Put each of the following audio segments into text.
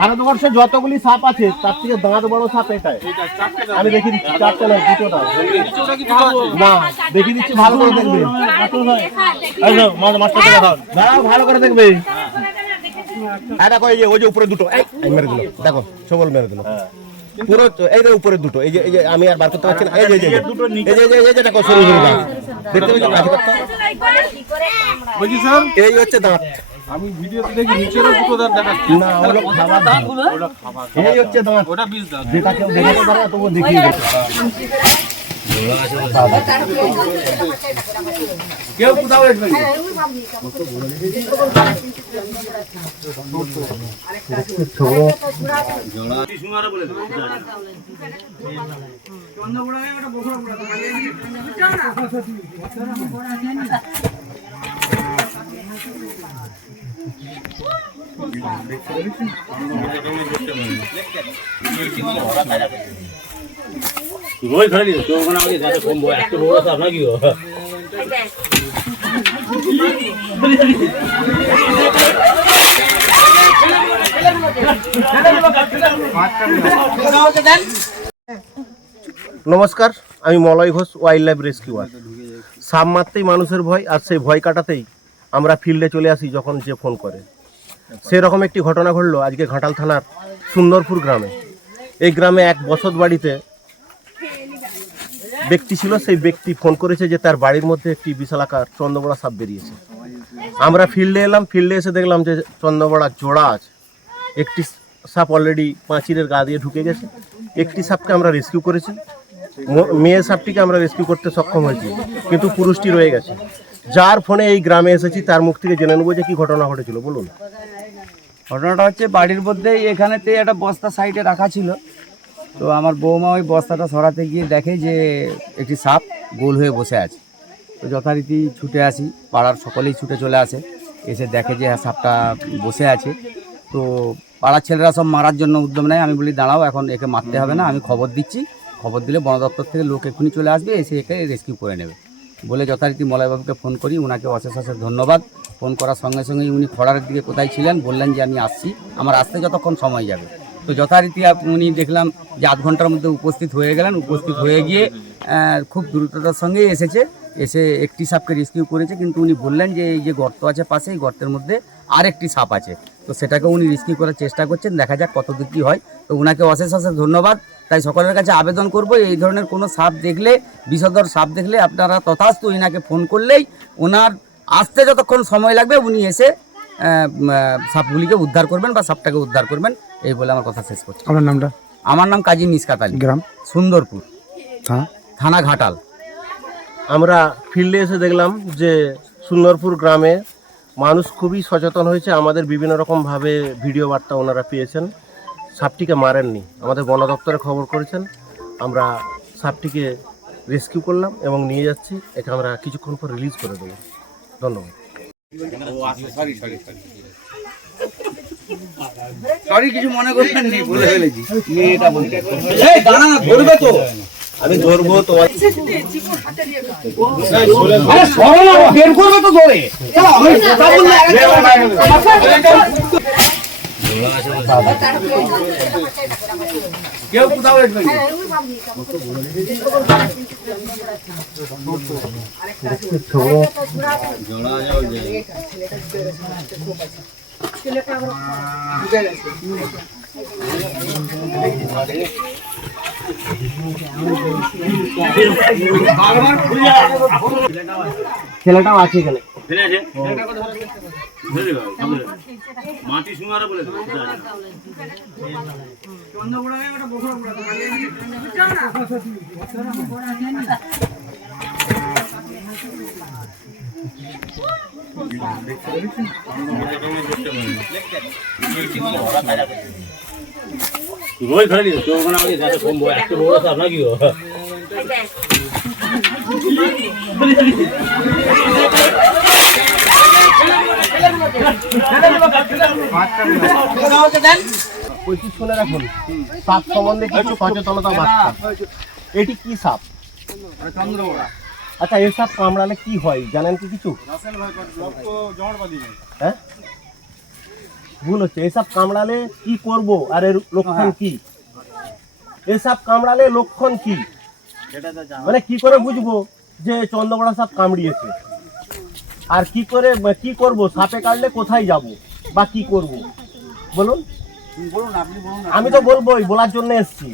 ভারতবর্ষে যতগুলি সাপ আছে তার থেকে দাঁত বড় সাপ এটাই আমি দেখিয়ে দিচ্ছি চারটে নয় দুটো না দেখিয়ে দিচ্ছি ভালো করে দেখবে ভালো করে দেখবে দেখো এই যে ওই যে উপরে দুটো এই মেরে দিল দেখো সবল মেরে দিল পুরো তো- এই যে উপরে দুটো এই যে এই যে আমি আর বার করতে পারছি না এই যে এই যে এই যে এই যে দেখো সরু সরু দাঁত দেখতে স্যার এই হচ্ছে দাঁত আমি ভিডিওতে দেখি নিচেরও দুটো দাঁত দেখাচ্ছি। না ওগুলো খাবার দাঁত। এই হচ্ছে দাঁত। ওটা বিষ দাঁত যেটা কেউ দেখাতে পারে না তবুও দেখিয়ে দেবে। কেউ কোথাও। ওখানে আমাকে যাতে কমবো একটু বড় সাপ নাকি ও নমস্কার, আমি Malay Ghosh wild life rescuer সাপ মারতেই মানুষের ভয় আর সেই ভয় কাটাতেই আমরা ফিল্ডে চলে আসি যখন যে ফোন করে। সেরকম একটি ঘটনা ঘটলো আজকে ঘাটাল থানার সুন্দরপুর গ্রামে। এই গ্রামে এক বসত বাড়িতে ব্যক্তি ছিল, সেই ব্যক্তি ফোন করেছে যে তার বাড়ির মধ্যে একটি বিশালাকার চন্দ্রবড়া সাপ বেরিয়েছে। আমরা ফিল্ডে এলাম, ফিল্ডে এসে দেখলাম যে চন্দ্রবড়া জোড়া আছে। একটি সাপ অলরেডি পাঁচিরের গা দিয়ে ঢুকে গেছে। একটি সাপকে আমরা রেস্কিউ করেছি। মেয়ে সাপটিকে আমরা রেস্কিউ করতে সক্ষম হয়েছি, কিন্তু পুরুষটি রয়ে গেছে। যার ফোনে এই গ্রামে এসেছি, তার মুখ থেকে জেনে নেব যে কি ঘটনা ঘটেছিল। বলুন। ঘটনাটা হচ্ছে বাড়ির মধ্যেই এখানেতে একটা বস্তা সাইডে রাখা ছিল। তো আমার বৌমা ওই বস্তাটা সরাতে গিয়ে দেখে যে একটি সাপ গোল হয়ে বসে আছে। তো যথারীতি ছুটে আসি, পাড়ার সকলেই ছুটে চলে আসে। এসে দেখে যে হ্যাঁ সাপটা বসে আছে। তো পাড়ার ছেলেরা সব মারার জন্য উদ্যম নেয়। আমি বলি, দাঁড়াও, এখন একে মারতে হবে না। আমি খবর দিচ্ছি। খবর দিলে বন দপ্তর থেকে লোক এক্ষুনি চলে আসবে, এসে একে রেস্কিউ করে নেবে। বলে যথারীতি মলয়বাবুকে ফোন করি ওনাকে অশেষ অশেষ ধন্যবাদ। ফোন করার সঙ্গে সঙ্গেই উনি খড়ারের দিকে কোথায় ছিলেন, বললেন যে আমি আসছি। আমার আসতে যতক্ষণ সময় যাবে। তো যথারীতি উনি দেখলাম যে আধ ঘণ্টার মধ্যে উপস্থিত হয়ে গেলেন, উপস্থিত হয়ে গিয়ে খুব দ্রুততার সঙ্গেই এসেছে, এসে একটি সাপকে রেস্কিউ করেছে। কিন্তু উনি বললেন যে এই যে গর্ত আছে পাশে এই গর্তের মধ্যে আরেকটি সাপ আছে। তো সেটাকে উনি রেস্কিউ করার চেষ্টা করছেন দেখা যাক কত দূর কী হয়। তো ওনাকে অশেষ অশেষ ধন্যবাদ। তাই সকলের কাছে আবেদন করব এই ধরনের কোনো সাপ দেখলে বিষধর সাপ দেখলে আপনারা তথাস্তু ইনাকে ফোন করলেই ওনার আসতে যতক্ষণ সময় লাগবে উনি এসে সাপগুলিকে উদ্ধার করবেন বা সাপটাকে উদ্ধার করবেন এই বলে আমার কথা শেষ করছি। আপনার নামটা? আমার নাম কাজী নিষ্কাত আলী। গ্রাম? সুন্দরপুর। থানা থানা ঘাটাল। আমরা ফিল্ডে এসে দেখলাম যে সুন্দরপুর গ্রামে মানুষ খুবই সচেতন হয়েছে আমাদের বিভিন্ন রকমভাবে ভিডিও বার্তা ওনারা পেয়েছেন। সাপটিকে মারেননি আমাদের বন দপ্তরে খবর করেছেন। আমরা সাপটিকে রেস্কিউ করলাম এবং নিয়ে যাচ্ছি একে আমরা কিছুক্ষণ পর রিলিজ করে দেবো। ধন্যবাদ। সরি কিছু মনে করবেন নি বলে ফেলেছি মেয়েটা বলতে এই দাঁড়া না ধরবে তো। আমি ধরবো তো আরে বের করবে তো ধরে আমি কথা বললে কেউ কোথাও আসবে না। ছেলেটাও আছে এখানে। মাটি সুমারা বলে? রোজ ধরে দিল তো ওখানে আমাকে যাতে কমবো একটু বড় সাপ নাকি ও? বলছি শুনে রাখুন সাপ সম্বন্ধে কিছু সচেতনতা বার্তা এটি কি সাপ? আচ্ছা এই সাপ কামড়ালে কি হয়? জানেন কি কিছু? হ্যাঁ? ভুল হচ্ছে। এসব কামড়ালে কি করব? আর এর লক্ষণ কি? এসব কামড়ালে লক্ষণ কি? মানে কি করে বুঝব যে চন্দ্রবড়া সাপ কামড়িয়েছে? আর কি করে, কি করব? সাপে কাটলে কোথায় যাব? বা কি করব? বলুন। আমি তো বলবোই, বলার জন্য এসেছি।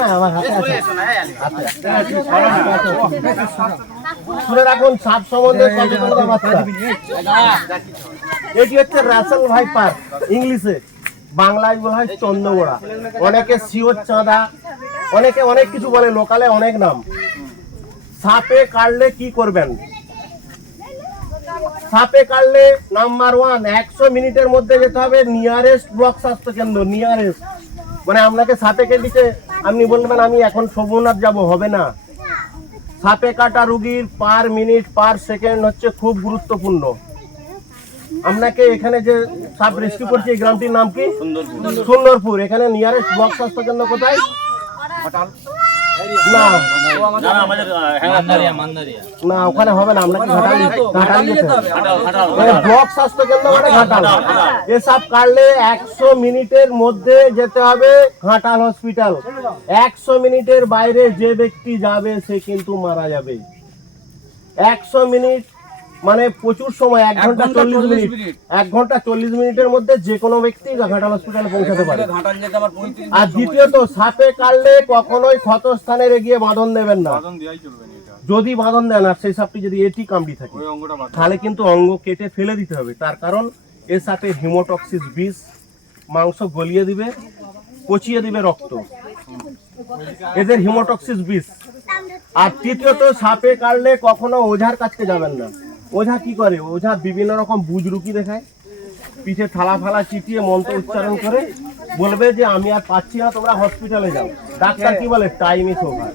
না আমার হাতে আছে। শুনে রাখুন সাপ সম্বন্ধে সচেতনতা বার্তা এটি হচ্ছে রাসেল ভাইপার ইংলিশে। বাংলায় বলা হয় চন্দ্রগোড়া। অনেকে শিওর চাঁদা, অনেকে অনেক কিছু বলে, লোকালে অনেক নাম। সাপে কাটলে কি করবেন? সাপে কাটলে নাম্বার ওয়ান, একশো মিনিটের মধ্যে যেতে হবে নিয়ারেস্ট ব্লক স্বাস্থ্য কেন্দ্র নিয়ারেস্ট। মানে আপনাকে সাপে কেটেছে আপনি বলবেন, আমি এখন শোভনাথ যাব, হবে না। সাপে কাটা রুগীর পার মিনিট পার সেকেন্ড হচ্ছে খুব গুরুত্বপূর্ণ। আপনাকে এখানে যে সাপ রেস্কিউ করছে এই গ্রামটির নাম কি? সুন্দরপুর। এখানে নিয়ারেস্ট ব্লক স্বাস্থ্য কেন্দ্র কোথায় না না হ্যাঁ ওখানে হবে না আপনাকে ঘাটালি ঘাটালি মানে মানে ঘাটাল এসব কাটলে একশো মিনিটের মধ্যে যেতে হবে ঘাটাল হসপিটাল একশো মিনিটের বাইরে যে ব্যক্তি যাবে সে কিন্তু মারা যাবে একশো মিনিট মানে প্রচুর সময় এক ঘণ্টা চল্লিশ মিনিট। এক ঘণ্টা চল্লিশ মিনিটের মধ্যে যে কোনো ব্যক্তি ঘাটাল হসপিটালে পৌঁছাতে পারে। আর দ্বিতীয়ত সাপে কাটলে কখনোই ক্ষতস্থানে গিয়ে বাঁধন দেবেন না। বাদন দেওয়াই চলবে না এটা। যদি বাঁধন দেন আর সেই সাপটি যদি এটি কামড়ি থাকে ওই অঙ্গটা বাদ তাহলে কিন্তু অঙ্গ কেটে ফেলে দিতে হবে। তার কারণ এর সাথে হিমোটক্সিস বিষ মাংস গলিয়ে দিবে পচিয়ে দিবে রক্ত। এদের হিমোটক্সিস বিষ। আর তৃতীয়ত সাপে কাটলে কখনো ওঝার কাছতে যাবেন না। ওঝা কি করে? ওঝা বিভিন্ন রকম বুজরুকি দেখায়। পিঠে থালা ফালা চিটিয়ে মন্ত্র উচ্চারণ করে। বলবে যে, আমি আর পাচ্ছি না, তোমরা হসপিটালে যাও। ডাক্তার কি বলে? টাইম ইস ওভার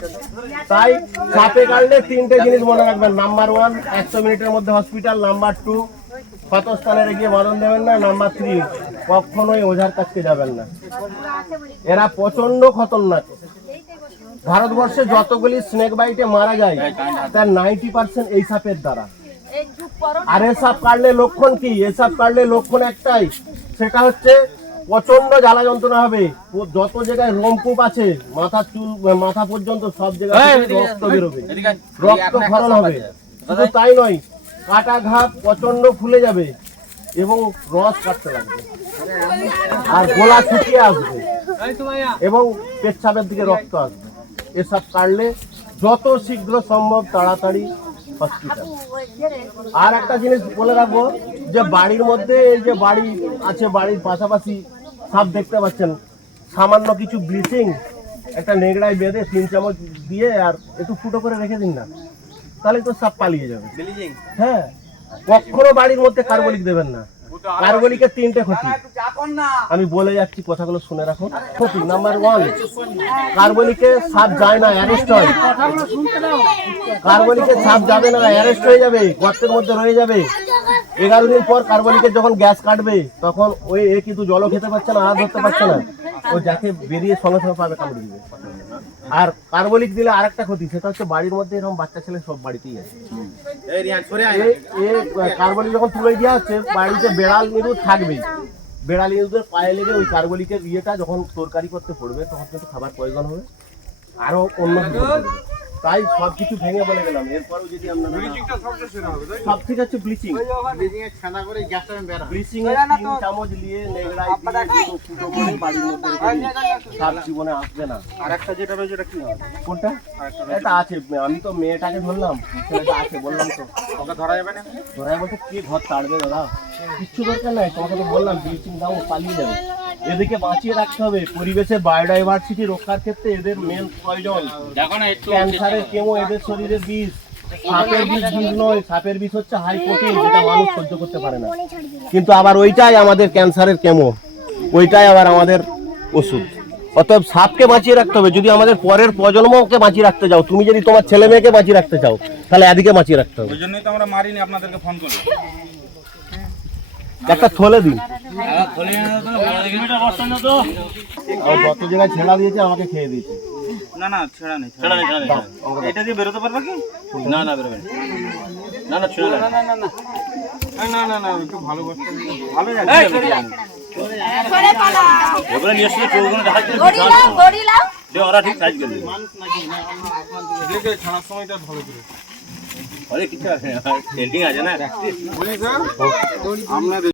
তাই সাপে কাটলে তিনটে জিনিস মনে রাখবেন। নাম্বার ওয়ান একশো মিনিটের মধ্যে হসপিটাল নাম্বার টু ক্ষতস্থানে গিয়ে বাদন দেবেন না। নাম্বার থ্রি কখনোই ওঝার কাছকে যাবেন না। এরা প্রচণ্ড খতরনাক। ভারতবর্ষে যতগুলি স্নেক বাইটে মারা যায়, তার নাইনটি পার্সেন্ট এই সাপের দ্বারা। আর এসব কাটলে লক্ষণ কি? এসব কাটলে লক্ষণ একটাই। সেটা হচ্ছে প্রচণ্ড জ্বালা যন্ত্রণা হবে। ও যত জায়গায় রোমকূপ আছে মাথা চুল মাথা পর্যন্ত সব জায়গায় রক্ত বেরোবে। রক্ত ক্ষরণ হবে। শুধু তাই নয় কাটা ঘাট প্রচণ্ড ফুলে যাবে এবং রস কাটতে লাগবে। আর গোলা শুকিয়ে আসবে এবং পেচ্ছাপের দিকে রক্ত আসবে। এসব কাটলে যত শীঘ্র সম্ভব তাড়াতাড়ি হসপিটাল আর একটা জিনিস বলে রাখব যে বাড়ির মধ্যে এই যে বাড়ি আছে বাড়ির পাশাপাশি সাপ দেখতে পাচ্ছেন সামান্য কিছু ব্লিচিং একটা নেগড়ায় বেঁধে তিন চামচ দিয়ে আর একটু ফুটো করে রেখে দিন না। তাহলে তো সাপ পালিয়ে যাবে। হ্যাঁ কখনো বাড়ির মধ্যে কার্বলিক দেবেন না। কার্বলিকের তিনটে ক্ষতি আমি বলে যাচ্ছি কথাগুলো শুনে রাখুন ক্ষতি নাম্বার ওয়ান কার্বলিকে সাপ যায় না অ্যারেস্ট হয় কার্বলিকে সাপ যাবে না অ্যারেস্ট হয়ে যাবে গর্তের মধ্যে রয়ে যাবে এগারো দিন পর কার্বলিকের যখন গ্যাস কাটবে তখন ওই এ কিন্তু জলও খেতে পারছে না আর ধরতে পারছে না ও যাকে বেরিয়ে সঙ্গে সঙ্গে পাবে কামড়ে দিবে আর কার্বলিক দিলে আরেকটা ক্ষতি সেটা হচ্ছে বাড়ির মধ্যে এরকম বাচ্চা ছেলে সব বাড়িতেই আছে। কার্বলিক যখন তুলে দেওয়া হচ্ছে বাড়িতে বেড়াল ইঁদুর থাকবেই। বেড়াল ইঁদুরের পায়ে লেগে ওই কার্বলিকের ইয়েটা যখন তরকারি করতে পড়বে তখন কিন্তু খাবার প্রয়োজন হবে। আরও অন্য। তাই সব কিছু ভেঙে বলে গেলাম। এরপরেও যদি আপনারা ব্লিচিংটা সবচেয়ে সেরা হবে তাই সব ঠিক আছে ব্লিচিং ব্লিচিং এর ছানা করে গ্যাসটা বের হয় ব্লিচিং এর তিন চামচ নিয়ে দিয়ে দুটো ফুটো করে বাড়ির মধ্যে। সাপ জীবনে আসবে না। আর একটা যেটা রয়েছে এটা কি হবে? কোনটা? এটা আছে। আমি তো মেয়েটাকে ধরলাম। ছেলেটা আছে বললাম তো। ওকে ধরা যাবে না? তোরা বলছে কে ঘর তাড়বে দাদা? কিচ্ছু দরকার নাই। তোমাকে তো বললাম ব্লিচিং দাও পালিয়ে যাবে। এদেরকে বাঁচিয়ে রাখতে হবে। পরিবেশে বায়োডাইভার্সিটি রক্ষার ক্ষেত্রে এদের মেন প্রয়োজন। ক্যান্সারের কেমো এদের শরীরে বিষ। সাপের বিষ বিষ নয় সাপের বিষ হচ্ছে হাই প্রোটিন যেটা মানুষ সহ্য করতে পারে না। কিন্তু আবার ওইটাই আমাদের ক্যান্সারের কেমো। ওইটাই আবার আমাদের ওষুধ। অতএব সাপকে বাঁচিয়ে রাখতে হবে। যদি আমাদের পরের প্রজন্মকে বাঁচিয়ে রাখতে চাও তুমি যদি তোমার ছেলে মেয়েকে বাঁচিয়ে রাখতে চাও তাহলে এদিকে বাঁচিয়ে রাখতে হবে। ওই জন্যই তো আমরা মারিনি আপনাদেরকে ফোন করলাম। একটা থলে দিন। যত জায়গায় ছেলা দিয়েছে আমাকে খেয়ে দিয়েছে। না না ছেড়া নেই ছেড়ে ছেড়ে ছেড়ে দে। এটা দিয়ে বেরোতে পারবে কি? না না বেরোবে না। না না না না না না না একটু ভালো বস্তা ভালো নিয়ে এসে চৌগুলো যাচ্ছে গড়িলাম গড়িলাম যে ওরা ঠিক সাইজ করবে ছাড়ার সময়টা ভালো করে। আরে কিছু আছে পেন্টিং আছে না বুঝলি স্যার আপনাদের